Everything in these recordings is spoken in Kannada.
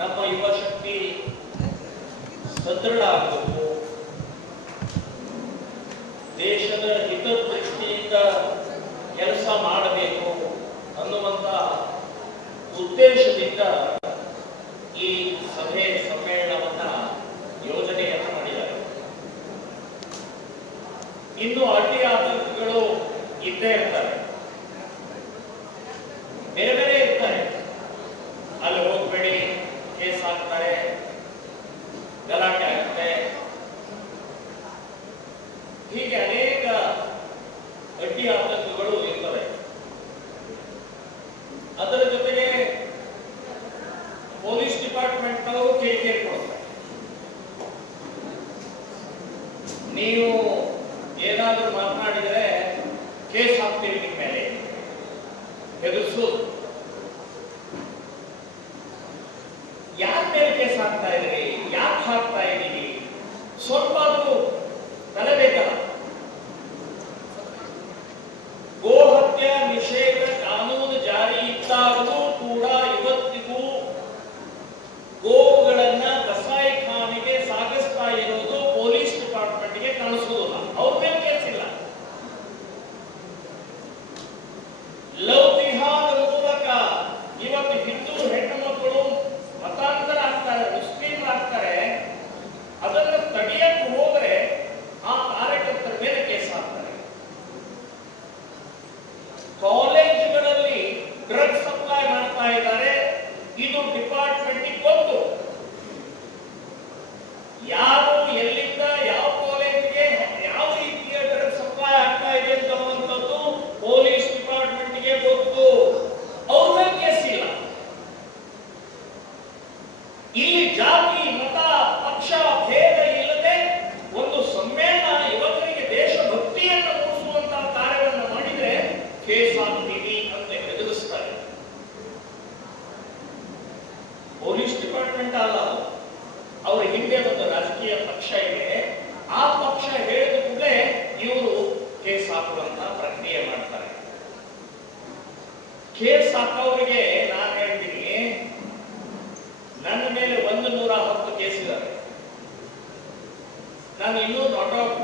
ನಮ್ಮ ಯುವ ಶಕ್ತಿ ಸದೃಢ ಆಗಬೇಕು, ದೇಶದ ಹಿತದೃಷ್ಟಿಯಿಂದ ಕೆಲಸ ಮಾಡಬೇಕು ಅನ್ನುವಂತ ಉದ್ದೇಶದಿಂದ ಈ ಸಭೆ ಸಮ್ಮೇಳನವನ್ನ ಯೋಜನೆಯನ್ನು ಮಾಡಿದ್ದಾರೆ. ಇನ್ನು ಅಡ್ಡಿ ಆತಂಕಗಳು ಇದ್ದೇ ಇರ್ತಾರೆ, ಬೇರೆ ಬೇರೆ ಇರ್ತಾರೆ. ಅಲ್ಲಿ ಹೋಗ್ಬೇಡಿ, ಕೇಸ್ ಹಾಕ್ತಾರೆ, ಗಲಾಟೆ ಆಗುತ್ತೆ, ಹೀಗೆ ಅನೇಕ ಅಡ್ಡಿ ಆತಂಕಗಳು ಇರ್ತವೆ. ಅದರ ಜೊತೆಗೆ ಪೊಲೀಸ್ ಡಿಪಾರ್ಟ್ಮೆಂಟ್ ನವರು ಕಿರಿಕಿರಿ ಕೊಡ್ತಾರೆ. ನೀವು ಏನಾದರೂ ಮಾತನಾಡಿದರೆ ಕೇಸ್ ಹಾಕ್ತೀವಿ ನಿಮ್ಮ ಮೇಲೆ, ಹೆದರ್ಸೋದು. ಯಾರ ಮೇಲೆ ಕೇಸ್ ಹಾಕ್ತಾ ಇದ್ದೀರಿ, ಯಾಕೆ ಹಾಕ್ತಾ ಇದ್ದೀರಿ, ಸ್ವಲ್ಪ ಅದು ತಲೆ ಬೇಕಲ್ಲ. ಗೋ ಹತ್ಯೆ ನಿಷೇಧ ಕಾನೂನು ಜಾರಿ ಇದ್ದಾಗಲೂ ಕೂಡ ಇವತ್ತಿಗೂ ಗೋವುಗಳನ್ನ ಕಸಾಯಿಖಾನೆಗೆ ಸಾಗಿಸ್ತಾ ಇರೋದು ಪೊಲೀಸ್ ಡಿಪಾರ್ಟ್ಮೆಂಟ್ಗೆ ಕಾಣಿಸುವುದಿಲ್ಲ. ಅವ್ರ ಮೇಲೆ ಕೇಸ್ ಇಲ್ಲ. ಲವ್ ಜಿಹಾದ್ ಮೂಲಕ ಇವತ್ತು ಹಿಂದೂ ಹೆಣ್ಣು ಮಕ್ಕಳು ಮತಾಂತರ ಆಗ್ತಾರೆ, ಮುಸ್ಲಿಂ ಆಗ್ತಾರೆ. ಅದನ್ನು ತಡೆಯಕ್ಕೆ ಹೋದ್ರೆ ಆ ಕಾರ್ಯಕರ್ತರ ಮೇಲೆ ಕೇಸ್ ಹಾಕ್ತಾರೆ. ಕಾಲೇಜುಗಳಲ್ಲಿ ಡ್ರಗ್ಸ್ ಸಪ್ಲೈ ಮಾಡ್ತಾ ಇದ್ದಾರೆ, ಇದು ಡಿಪಾರ್ಟ್ಮೆಂಟ್ ಗೊತ್ತು. ಯಾರು ಎಲ್ಲಿಂದ ಯಾವ ಕಾಲೇಜಿಗೆ ಯಾವ ರೀತಿಯ ಡ್ರಗ್ಸ್ ಸಪ್ಲೈ ಆಗ್ತಾ ಇದೆ ಅಂತಕ್ಕಂಥದ್ದು ಪೊಲೀಸ್ ಡಿಪಾರ್ಟ್ಮೆಂಟ್ಗೆ ಗೊತ್ತು. ಅವ್ರ ಮೇಲೆ ಕೇಸ್ ಇಲ್ಲ. ಇಲ್ಲಿ ಜಾತಿ ಮತ ಪಕ್ಷ ಭೇದ ಇಲ್ಲದೆ ಒಂದು ಸಮ್ಮೇಳನ ಯುವಕರಿಗೆ ದೇಶಭಕ್ತಿಯನ್ನು ಮೂಡಿಸುವಂತಹ ಕಾರ್ಯವನ್ನು ಮಾಡಿದ್ರೆ ಕೇಸ್ ಹಾಕ್ತೀವಿ ಅಂತ ಹೆದರಿಸ್ತಾರೆ. ಪೊಲೀಸ್ ಡಿಪಾರ್ಟ್ಮೆಂಟ್ ಅಲ್ಲ, ಅವರ ಹಿಂದೆ ಒಂದು ರಾಜಕೀಯ ಪಕ್ಷ ಇದೆ. ಆ ಪಕ್ಷ ಹೇಳಿದ ಕೂಡಲೇ ಇವರು ಕೇಸ್ ಹಾಕುವಂತ ಪ್ರಕ್ರಿಯೆ ಮಾಡ್ತಾರೆ. ಕೇಸ್ ಹಾಕೋರಿಗೆ ನಾನು ಹೇಳ್ತೀನಿ, ನನ್ನ ಮೇಲೆ 110 ಕೇಸ್ ಇದ್ದಾರೆ. ನಾನು ಇನ್ನೂ ನಾಟ್ ಔಟ್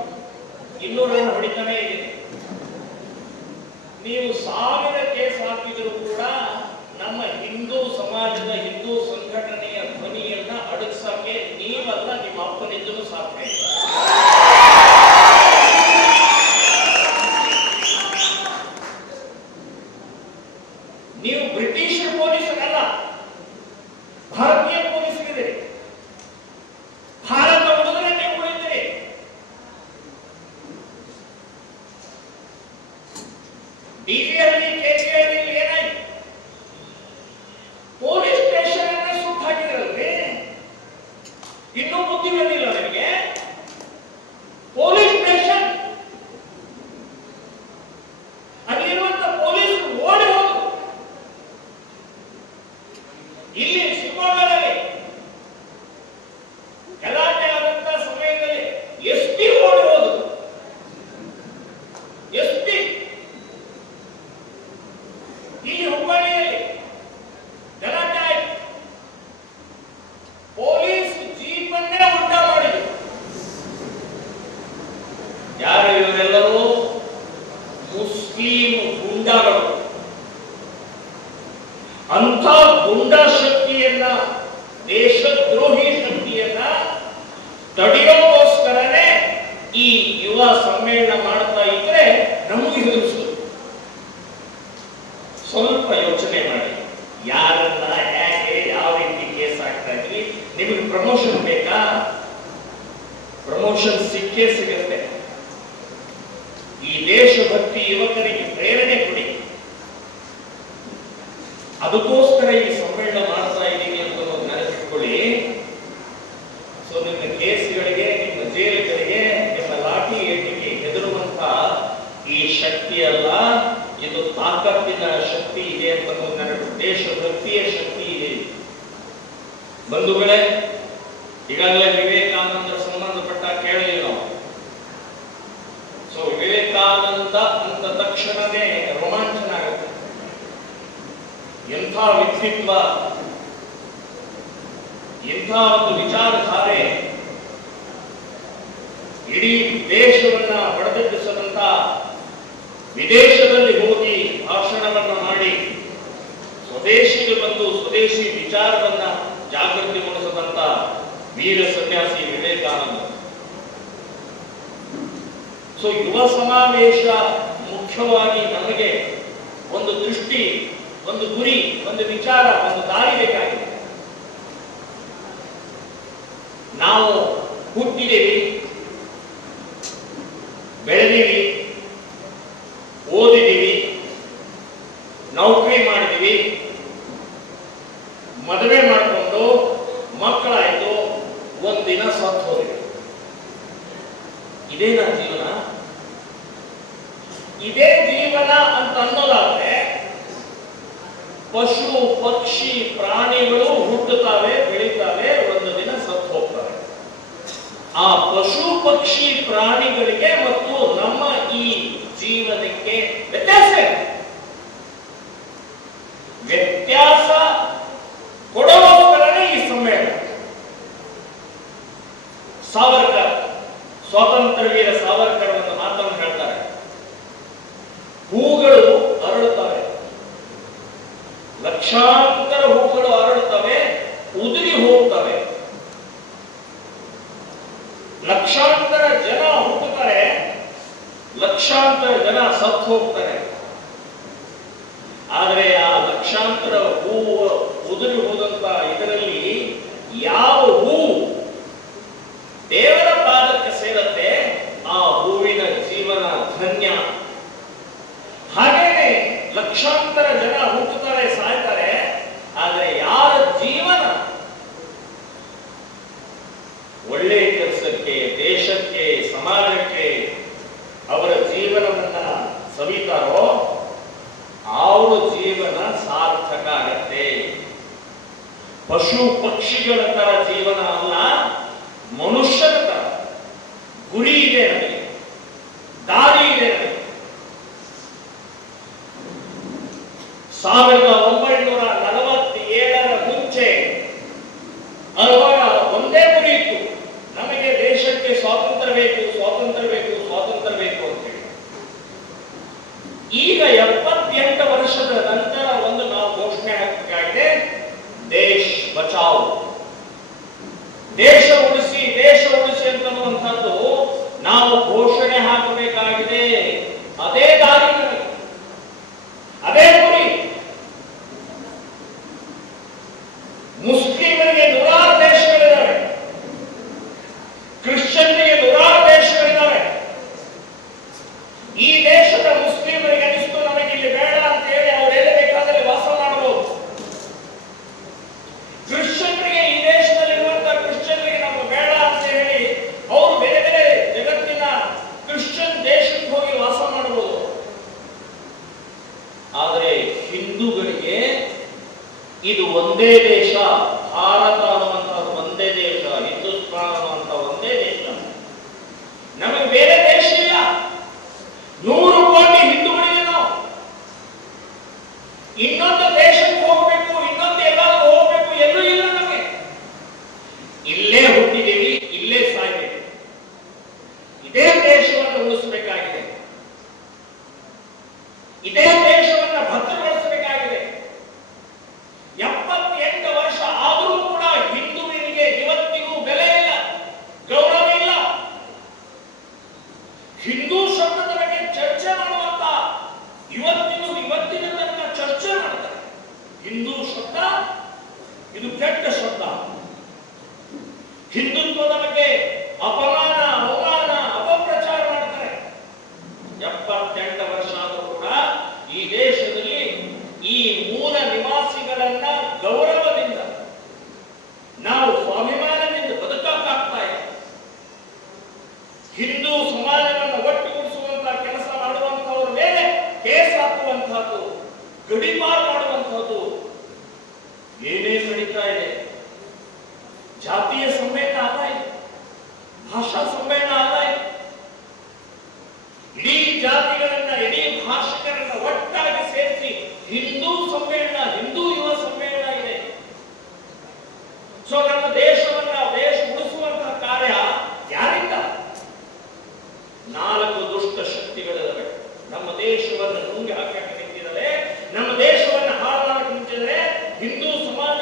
200 ಹೊಡಿತಾನೆ ಇದ್ದೀನಿ. ನೀವು 1000 ಕೇಸ್ ಹಾಕಿದ್ರು ಕೂಡ ನಮ್ಮ ಹಿಂದೂ ಸಮಾಜದ ಹಿಂದೂ ಸಂಘಟನೆಯ ಧ್ವನಿಯನ್ನ ಅಡಗಿಸಕ್ಕೆ ನೀವಲ್ಲ, ನಿಮ್ಮ ಅಪ್ಪನಿದ್ದೂ ಸಾಧ್ಯ ಇಲ್ಲ. ನೀವು ಬ್ರಿಟಿಷ್ ಪೊಲೀಸರಲ್ಲ, ಭಾರತೀಯ ಪೊಲೀಸರಿದೆ. ಭಾರತ ಉಳಿದ್ರೆ ನೀವು ಉಳಿತೀರಿ. ಡಿಜಿಹಳ್ಳಿ ಕೆಜಿಹಳ್ಳಿ ಏನಾಯ್ತು? ಪೊಲೀಸ್ ಸ್ಟೇಷನ್ ಅನ್ನ ಸುಟ್ಟು ಹಾಕಿದ್ರಲ್ರಿ, ಇನ್ನೂ ಬುದ್ಧಿ ಬಂದಿಲ್ಲ ನಿಮಗೆ. ಪೊಲೀಸ್ ಸ್ಟೇಷನ್ ಅಲ್ಲಿರುವಂತ ಪೊಲೀಸರು ಓಡಿ ಹೋದ್ರು. ಇಲ್ಲಿ ಶಿವಮೊಗ್ಗದಲ್ಲಿ ಗಲಾಟೆ ಆದಂತ ಸಮಯದಲ್ಲಿ ಎಸ್ಪಿ ಓಡಿ ಹೋದ್ರು. ಎಸ್ಪಿ ಇಲ್ಲಿ ಹುಬ್ಬಳ್ಳಿಯಲ್ಲಿ ಗಲಾಟೆ ಆಯ್ತು. ಪೊಲೀಸ್ ಜೀಪನ್ನೇ ಉಲ್ಟ ಮಾಡಿದ್ರು. ಯಾರು ಇವರೆಲ್ಲರೂ? ಮುಸ್ಲಿಂ ಗುಂಡಾಗಳು. ಅಂಥ ಗುಂಡಾ ಶಕ್ತಿಯನ್ನ, ದೇಶದ್ರೋಹಿ ಶಕ್ತಿಯನ್ನ ತಡೆಯೋಗೋಸ್ಕರನೇ ಈ ಯುವ ಸಮ್ಮೇಳನ ಮಾಡ್ತಾ ಇದ್ರೆ ನಮಗೆ ಹೆದರಿಸು. ಸ್ವಲ್ಪ ಯೋಚನೆ ಮಾಡಿ, ಯಾರನ್ನ ಹೇಗೆ ಯಾವ ರೀತಿ ಕೇಸ್ ಆಗ್ತಾ ಇದ್ವಿ. ನಿಮಗೆ ಪ್ರಮೋಷನ್ ಬೇಕಾ? ಪ್ರಮೋಷನ್ ಸಿಕ್ಕೇ ಸಿಗುತ್ತೆ. ಈ ದೇಶಭಕ್ತಿ ಯುವಕರಿಗೆ ಪ್ರೇರಣೆ ಕೊಡಿ. ಅದಕ್ಕೋಸ್ಕರ ಈ ಸಮ್ಮೇಳನ ಮಾಡ್ತಾ ಇದ್ದೀನಿ ಅಂತ ನೆನಪಿಟ್ಕೊಳ್ಳಿ. ಸೊ ನಿಮ್ಮ ಕೇಸ್ಗಳಿಗೆ, ನಿಮ್ಮ ಜೈಲುಗಳಿಗೆ, ನಿಮ್ಮ ಲಾಠಿ ಏಟಿಗೆ ಹೆದರುವಂತ ಈ ಶಕ್ತಿ ಅಲ್ಲ, ಇದು ತಾಕತ್ತಿನ ಶಕ್ತಿ ಇದೆ ಅಂತ ನೆನಪು. ದೇಶಭಕ್ತಿಯ ಶಕ್ತಿ ಇದೆ. ಬಂಧುಗಳೇ, ಈಗಾಗಲೇ ವಿವೇಕಾನಂದರ ಸಂಬಂಧಪಟ್ಟ ಕೇಳಲಿ ನಾವು. ಸೊ ವಿವೇಕಾನಂದ ಅಂತ ತಕ್ಷಣವೇ ರೋಮಾಂಚನ ಆಗುತ್ತೆ. ಎಂಥ ವ್ಯಕ್ತಿತ್ವ, ಇಂಥ ಒಂದು ವಿಚಾರಧಾರೆ ಇಡೀ ದೇಶವನ್ನ ಹೊಡೆದೆಬ್ಬಿಸದಂತ, ವಿದೇಶದಲ್ಲಿ ಹೋಗಿ ಭಾಷಣವನ್ನ ಮಾಡಿ ಸ್ವದೇಶಿಗೆ ಬಂದು ಸ್ವದೇಶಿ ವಿಚಾರವನ್ನ ಜಾಗೃತಿಗೊಳಿಸದಂತ ವೀರ ಸನ್ಯಾಸಿ ವಿವೇಕಾನಂದ. ಸೊ ಯುವ ಸಮಾವೇಶ ಮುಖ್ಯವಾಗಿ ನಮಗೆ ಒಂದು ದೃಷ್ಟಿ, ಒಂದು ಗುರಿ, ಒಂದು ವಿಚಾರ, ಒಂದು ದಾರಿ ಬೇಕಾಗಿದೆ. ನಾವು ಹುಟ್ಟಿದ್ದೀವಿ, ಬೆಳೆದೀವಿ, ಓದಿದ್ದೀವಿ, ನೌಕರಿ ಮಾಡಿದೀವಿ, ಮದುವೆ ಮಾಡಿಕೊಂಡು ಮಕ್ಕಳಾಯ್ತು, ಒಂದಿನ ಸತ್ತು ಹೋದ್ವಿ. ಇದೇನ ಜೀವನ? ಇದೇ ಜೀವನ ಅಂತ ಅನ್ನೋದಾದ್ರೆ ಪಶು ಪಕ್ಷಿ ಪ್ರಾಣಿಗಳು ಹುಟ್ಟುತ್ತವೆ, ಬೆಳೀತವೆ, ಒಂದು ದಿನ ಸತ್ತು ಹೋಗ್ತವೆ. ಆ ಪಶು ಪಕ್ಷಿ ಪ್ರಾಣಿಗಳಿಗೆ ಮತ್ತು ನಮ್ಮ ಈ ಜೀವನಕ್ಕೆ ವ್ಯತ್ಯಾಸ ಇದೆ. ವ್ಯತ್ಯಾಸ ಕೊಡುವವರೇ ಈ ಸಮ್ಮೇಳನ. ಸಾವರ್ಕರ್, ಸ್ವಾತಂತ್ರ್ಯ ವೀರ ಸಾವರ್ಕರ್ ಒಂದು ಮಾತನ್ನು ಹೇಳ್ತಾರೆ, ಹೂಗಳು ಅರಳುತ್ತವೆ, ಲಕ್ಷಾಂತರ ಹೂಗಳು ಅರಳುತ್ತವೆ, ಉದುರಿ ಹೋಗ್ತವೆ. ಲಕ್ಷಾಂತರ ಜನ ಹುಟ್ಟುತ್ತಾರೆ, ಲಕ್ಷಾಂತರ ಜನ ಸತ್ತು ಹೋಗ್ತಾರೆ. ಆದರೆ ಆ ಲಕ್ಷಾಂತರ ಹೂವು ಉದುರಿ ಹೋದಂತ ಇದರಲ್ಲಿ ಯಾವ ಹೂ ದೇವರ ಪಾದಕ್ಕೆ ಸೇರತ್ತೆ, ಆ ಹೂವಿನ ಜೀವನ ಧನ್ಯ. ಹಾಗೇನೆ ಲಕ್ಷಾಂತರ ಜನ ಹುಟ್ಟುತ್ತಾರೆ, ಸಾಯ್ತಾರೆ, ಆದರೆ ಯಾರ ಜೀವನ ಒಳ್ಳೆಯ ಕೆಲಸಕ್ಕೆ, ದೇಶಕ್ಕೆ, ಸಮಾಜಕ್ಕೆ ಅವರ ಜೀವನವನ್ನ ಸವಿತಾರೋ ಅವರ ಜೀವನ ಸಾರ್ಥಕ ಆಗತ್ತೆ. ಪಶು ಪಕ್ಷಿಗಳ ತರ ಜೀವನ ಅಲ್ಲ, ಮನುಷ್ಯರ ತರ. ಗುರಿ ಇದೆ ನನಗೆ, ದಾರಿ ಇದೆ ನನಗೆ. 1947ರ ಮುಂಚೆ ಅವಾಗ ಒಂದೇ ಗುರಿ ಇತ್ತು, ನಮಗೆ ದೇಶಕ್ಕೆ ಸ್ವಾತಂತ್ರ್ಯ ಬೇಕು, ಸ್ವಾತಂತ್ರ್ಯ ಬೇಕು, ಸ್ವಾತಂತ್ರ್ಯ ಬೇಕು ಅಂತ ಹೇಳಿ. ಈಗ 78 ವರ್ಷದ ನಂತರ ಒಂದು ನಾವು ಘೋಷಣೆ ಹಾಕಬೇಕಾಗಿದೆ, ದೇಶ್ ಬಚಾವ್, ದೇಶ ಉಳಿಸಿ, ದೇಶ ಉಳಿಸಿ ಅಂತನ್ನುವಂಥದ್ದು ನಾವು ಘೋಷಣೆ ಹಾಕಬೇಕಾಗಿದೆ. ಅದೇ ದಾರಿ, ಅದೇ ಗುರಿ. ಮುಸ್ಲಿಮರಿಗೆ 100 ದೇಶಗಳಿದ್ದಾವೆ, ಕ್ರಿಶ್ಚಿಯನ್ರಿಗೆ 100 ದೇಶಗಳಿದ್ದಾವೆ. ಈ ದೇಶದ ಮುಸ್ಲಿಮರಿಗೆ ಅನಿಸ್ತು ನಮಗೆ ಇಲ್ಲಿ ಬೇಡ ಅಂತ ಹೇಳಿ ಅವ್ರು ಎಲ್ಲಿ ಬೇಕಾದರೆ ವಾಸ ಮಾಡಬಹುದು. ಕ್ರಿಶ್ಚಿಯನ್ರಿಗೆ, ಈ ದೇಶದಲ್ಲಿರುವಂತಹ ಕ್ರಿಶ್ಚಿಯನ್ರಿಗೆ ನಮಗೆ ಬೇಡ ಅಂತ ಹೇಳಿ ಅವರು ಬೇರೆ ಬೇರೆ ಜಗತ್ತಿನ ಕ್ರಿಶ್ಚಿಯನ್ ದೇಶಕ್ಕೆ ಹೋಗಿ ವಾಸ ಮಾಡಬಹುದು. ಆದರೆ ಹಿಂದೂಗಳಿಗೆ ಇದು ಒಂದೇ ದೇಶ, ಭಾರತ ಅನ್ನುವಂತಹ ಒಂದೇ ದೇಶ, ಹಿಂದೂಸ್ತಾನ ಅನ್ನುವಂಥ ಒಂದೇ ದೇಶ. ನಮಗೆ ಬೇರೆ ದೇಶ ಇಲ್ಲ. 100 ಕೋಟಿ ಹಿಂದೂಗಳಿವೆ ನಾವು. ಇನ್ನೊಂದು ದೇಶಕ್ಕೆ ಹೋಗಬೇಕು, ಇನ್ನೊಂದು ಎಲ್ಲಾದ್ರೂ ಹೋಗಬೇಕು, ಎಲ್ಲೂ ಇಲ್ಲ ನಮಗೆ. ಇಲ್ಲೇ ಹುಟ್ಟಿದ್ದೀವಿ, ಇಲ್ಲೇ ಸಾಯ್ಬೇಕು. ಇದೇ ದೇಶವನ್ನು ಉಳಿಸಬೇಕಾಗಿದೆ, ಇದೇ ದೇಶವನ್ನು ಭದ್ರಗೊಳಿಸಬೇಕಾಗಿದೆ. 78 ವರ್ಷ ಆದರೂ ಕೂಡ ಹಿಂದೂವಿಗೆ ಇವತ್ತಿಗೂ ಬೆಲೆ ಇಲ್ಲ, ಗೌರವ ಇಲ್ಲ. ಹಿಂದೂ ಶಬ್ದದ ಬಗ್ಗೆ ಚರ್ಚೆ ಮಾಡುವಂತ ಇವತ್ತಿನ ತನಕ ಚರ್ಚೆ ಮಾಡ್ತಾರೆ. ಹಿಂದೂ ಶಬ್ದ ಇದು ಕೆಟ್ಟ ಶಬ್ದ. ಹಿಂದುತ್ವದ ಬಗ್ಗೆ ಅಪಮಾನ, ಅವಮಾನ, ಅಪಪ್ರಚಾರ ಮಾಡ್ತಾರೆ. 78 ವರ್ಷ ಆದರೂ ಕೂಡ ಈ ದೇಶದಲ್ಲಿ ಈ ಮೂಲ ನಿವಾಸಿಗಳನ್ನ ಗೌರವದಿಂದ ನಾವು ಸ್ವಾಭಿಮಾನದಿಂದ ಬದುಕಕ್ಕಾಗ್ತಾ ಇದೆ. ಹಿಂದೂ ಸಮಾಜವನ್ನು ಒಟ್ಟುಗೂಡಿಸುವಂತಹ ಕೆಲಸ ಮಾಡುವಂತಹವ್ರ ಮೇಲೆ ಕೇಸ್ ಹಾಕುವಂತಹದ್ದು, ಗಡಿಪಾರು ಮಾಡುವಂತಹದ್ದು ಏನೇನು ನಡೀತಾ ಇದೆ. ಜಾತಿಯ ಸಮ್ಮೇಳನ ಆಗ್ತಾ ಇದೆ, ಭಾಷಾ ಸಮ್ಮೇಳನ ಆಗ್ತಾ ಇದೆ. ಇಡೀ ಜಾತಿಗಳನ್ನ, ಇಡೀ ಭಾಷಿಕರನ್ನ ಒಟ್ಟಾಗಿ ಸೇರಿಸಿ ಹಿಂದೂ ಸಮ್ಮೇಳನ, ಹಿಂದೂ ಯುವ ಸಮ್ಮೇಳನ ಇದೆ. ಸೊ ನಮ್ಮ ಹಿಂದೂ ಸಮಾಜ